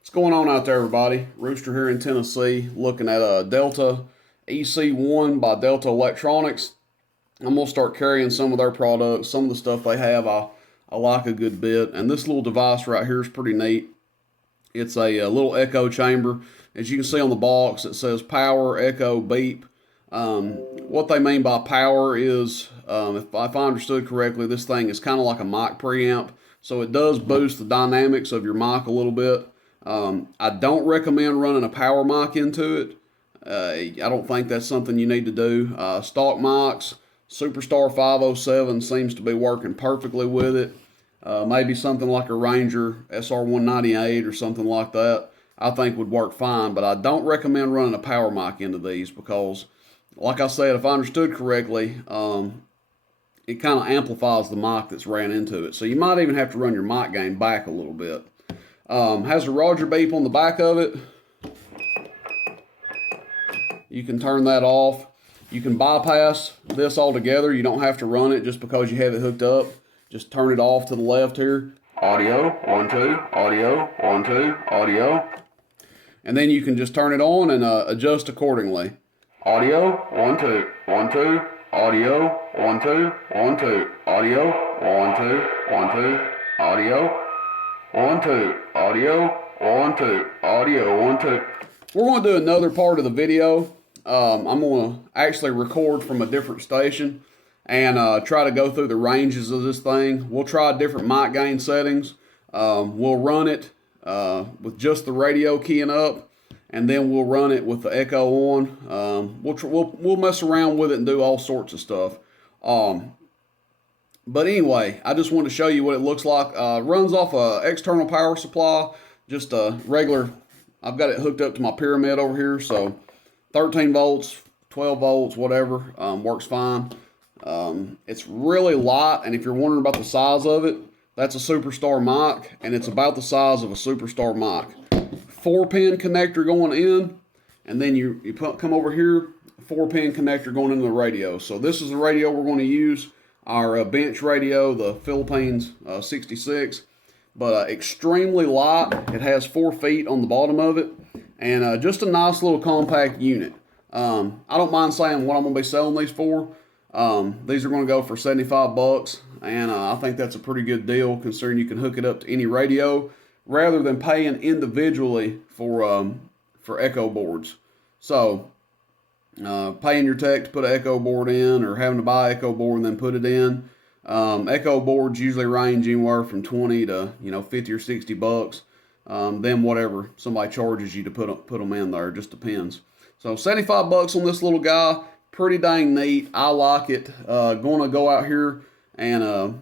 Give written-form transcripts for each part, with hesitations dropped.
What's going on out there, everybody? Rooster here in Tennessee, looking at a Delta EC-1 by Delta Electronics. I'm gonna start carrying some of their products. Some of the stuff they have, I like a good bit. And this little device right here is pretty neat. It's a little echo chamber. As you can see on the box, it says power, echo, beep. What they mean by power is, if I understood correctly, this thing is kind of like a mic preamp. So it does boost the dynamics of your mic a little bit. I don't recommend running a power mic into it. I don't think that's something you need to do. Stock mics, Superstar 507 seems to be working perfectly with it. Maybe something like a Ranger SR198 or something like that, I think would work fine. But I don't recommend running a power mic into these because, like I said, if I understood correctly, it kind of amplifies the mic that's ran into it. So you might even have to run your mic gain back a little bit. Has a Roger beep on the back of it. You can turn that off. You can bypass this altogether. You don't have to run it just because you have it hooked up. Just turn it off to the left here. Audio, 1, 2, audio, 1, 2, audio. And then you can just turn it on and adjust accordingly. Audio, 1, 2, 1, 2, audio, 1, 2, 1, 2, audio, 1, 2, 1, 2, audio. 1, 2, audio, 1, 2, audio, 1, 2. We're going to do another part of the video. I'm going to actually record from a different station and try to go through the ranges of this thing. We'll try different mic gain settings. We'll run it with just the radio keying up, and then we'll run it with the echo on. We'll mess around with it and do all sorts of stuff. But anyway, I just wanted to show you what it looks like. Runs off a external power supply, just a regular. I've got it hooked up to my pyramid over here, so 13 volts, 12 volts, whatever, works fine. It's really light, and if you're wondering about the size of it, that's a Superstar mic, and it's about the size of a Superstar mic. 4-pin connector going in, and then you come over here, 4-pin connector going into the radio. So this is the radio we're going to use. Our bench radio, the Philippines 66, but extremely light. It has 4 feet on the bottom of it, and just a nice little compact unit. I don't mind saying what I'm going to be selling these for. These are going to go for 75 bucks, and I think that's a pretty good deal considering you can hook it up to any radio rather than paying individually for echo boards. So paying your tech to put an echo board in, or having to buy an echo board and then put it in. Echo boards usually range anywhere from 20 to 50 or 60 bucks. Then whatever somebody charges you to put them in there, just depends. So 75 bucks on this little guy, pretty dang neat. I like it. Going to go out here and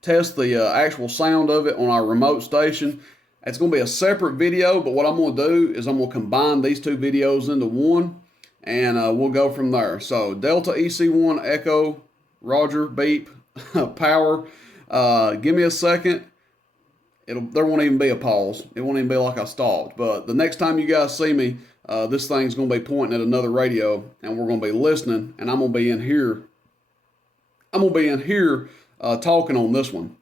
test the actual sound of it on our remote station. It's going to be a separate video, but what I'm going to do is I'm going to combine these two videos into one, and we'll go from there. So Delta EC-1 Echo, Roger, beep, power. Give me a second. There won't even be a pause. It won't even be like I stopped. But the next time you guys see me, this thing's going to be pointing at another radio, and we're going to be listening, and I'm going to be in here. Talking on this one.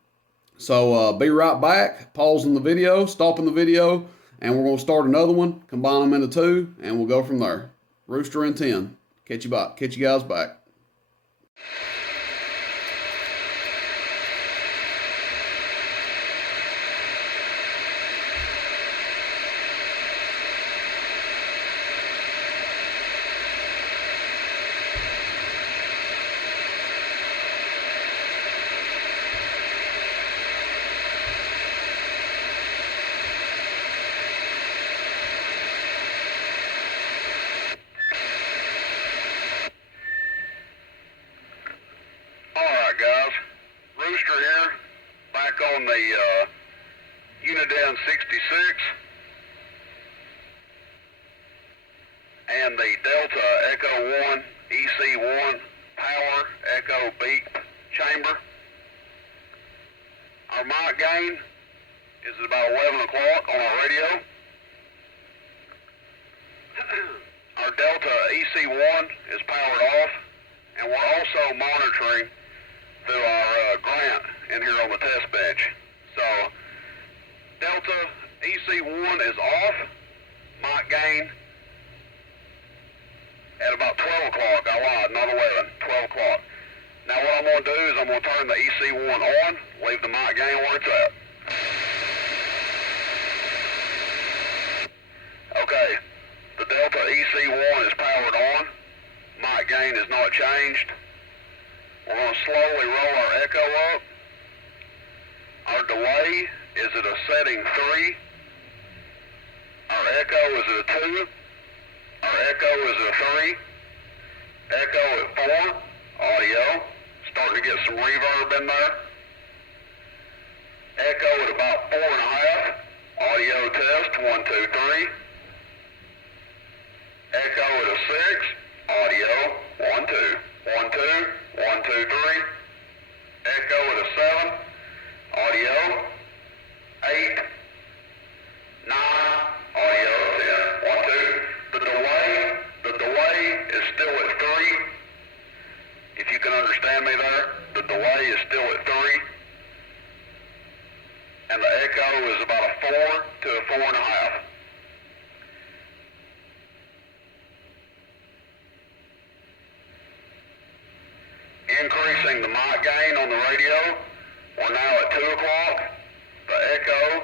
So be right back. Pausing the video, stopping the video, and we're going to start another one. Combine them into two, and we'll go from there. Rooster in 10. Catch you guys back. Guys, Rooster here, back on the Uniden 66 and the Delta Echo 1 EC-1 Power Echo Beep Chamber. Our mic gain is at about 11 o'clock on our radio. Our Delta EC-1 is powered off, and we're also monitoring through our grant in here on the test bench. So Delta EC-1 is off. Mic gain at about 12 o'clock. I lied, not 11, 12 o'clock. Now what I'm going to do is I'm going to turn the EC-1 on, leave the mic gain where it's at. Okay, the Delta EC-1 is powered on. Mic gain is not changed. We're going to slowly roll our echo up. Our delay is at a setting 3. Our echo is at a 2. Our echo is at a 3. Echo at 4. Audio. Starting to get some reverb in there. Echo at about 4.5. Audio test. 1, 2, 3. Echo at a 6. Audio. 1, 2. 1, 2. 1, 2, 3. Echo at a 7. Audio. 8. 9. Audio 10. 1, 2. The delay is still at 3. If you can understand me there, the delay is still at 3. And the echo is about a 4 to a 4.5. Increasing the mic gain on the radio. We're now at 2 o'clock. The echo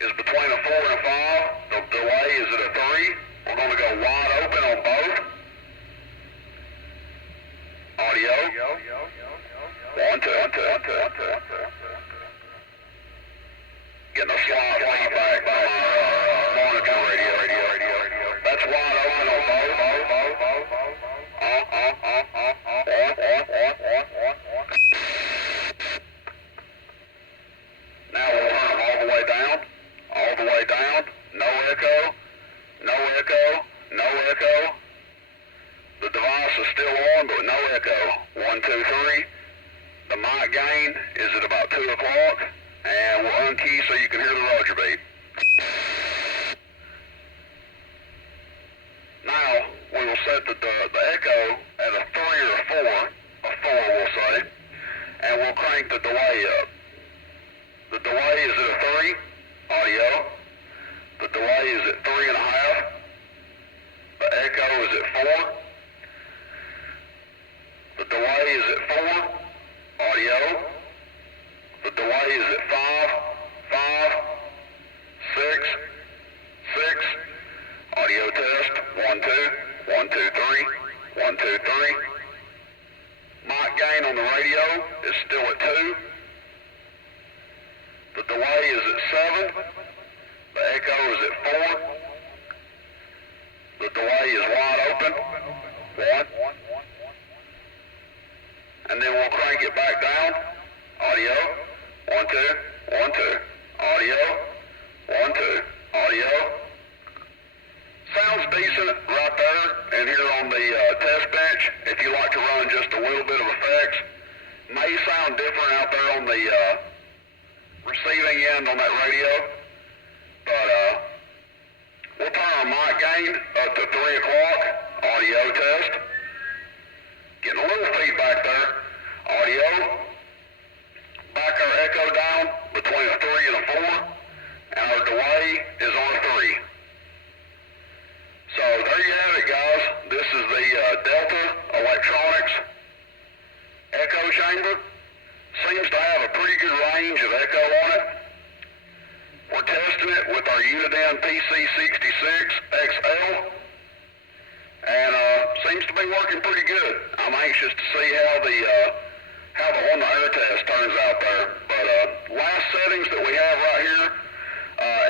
is between a 4 and a 5. The delay is at a 3. We're going to go wide open on both. Audio. 1, 2, 1, 2, 1, 2, 1, 2, 1, 2. Getting a slight feedback by my monitor radio. That's wide open on both. Now we'll turn them all the way down. All the way down. No echo. No echo. No echo. The device is still on, but no echo. 1, 2, 3. The mic gain is at about 2 o'clock, and we'll unkey so you can hear the Roger beep. Now we will set the echo at a 3 or a 4 we'll say, and we'll crank the delay up. The delay is at a 3, audio. The delay is at 3.5. The echo is at 4. The delay is at 4, audio. The delay is at 5, 5, 6, 6. Audio test, 1, 2, 1, 2, 3, 1, 2, 3. Mic gain on the radio is still at 2. The delay is at 7. The echo is at 4. The delay is wide open. 1. And then we'll crank it back down. Audio. 1, 2, 1, 2. Audio. 1, 2. Audio. Sounds decent right there and here on the test bench. If you like to run just a little bit of effects, may sound different out there on the receiving end on that radio, but we'll turn our mic gain up to 3 o'clock. Audio test. Getting a little feedback there. Audio. Back our echo down between a 3 and a 4, and our delay is on a 3. So there you have it, guys. This is the Delta Electronics echo chamber. Seems to have a pretty good range of echo on it. We're testing it with our Uniden PC66 XL, and seems to be working pretty good. I'm anxious to see how the on-the-air test turns out there. But last settings that we have right here,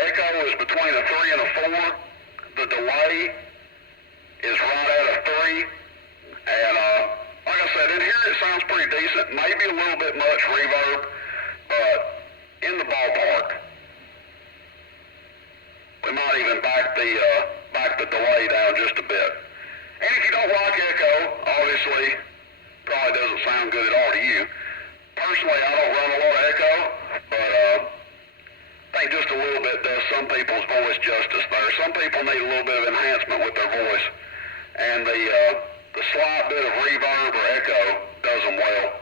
echo is between a 3 and a 4. The delay is right at a 3, and like I said, in here it sounds pretty decent. Maybe a little bit much reverb, but in the ballpark. We might even back the delay down just a bit. And if you don't like echo, obviously, probably doesn't sound good at all to you. Personally, I don't run a lot of echo, but I think just a little bit does some people's voice justice there. Some people need a little bit of enhancement with their voice, and the slight bit of reverb or echo does them well.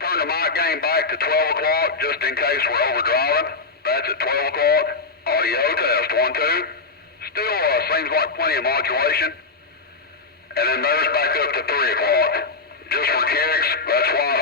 Turn the mic gain back to 12 o'clock just in case we're overdriving. That's at 12 o'clock. Audio test 1, 2. Still seems like plenty of modulation. And then there's back up to 3 o'clock. Just for kicks, that's wide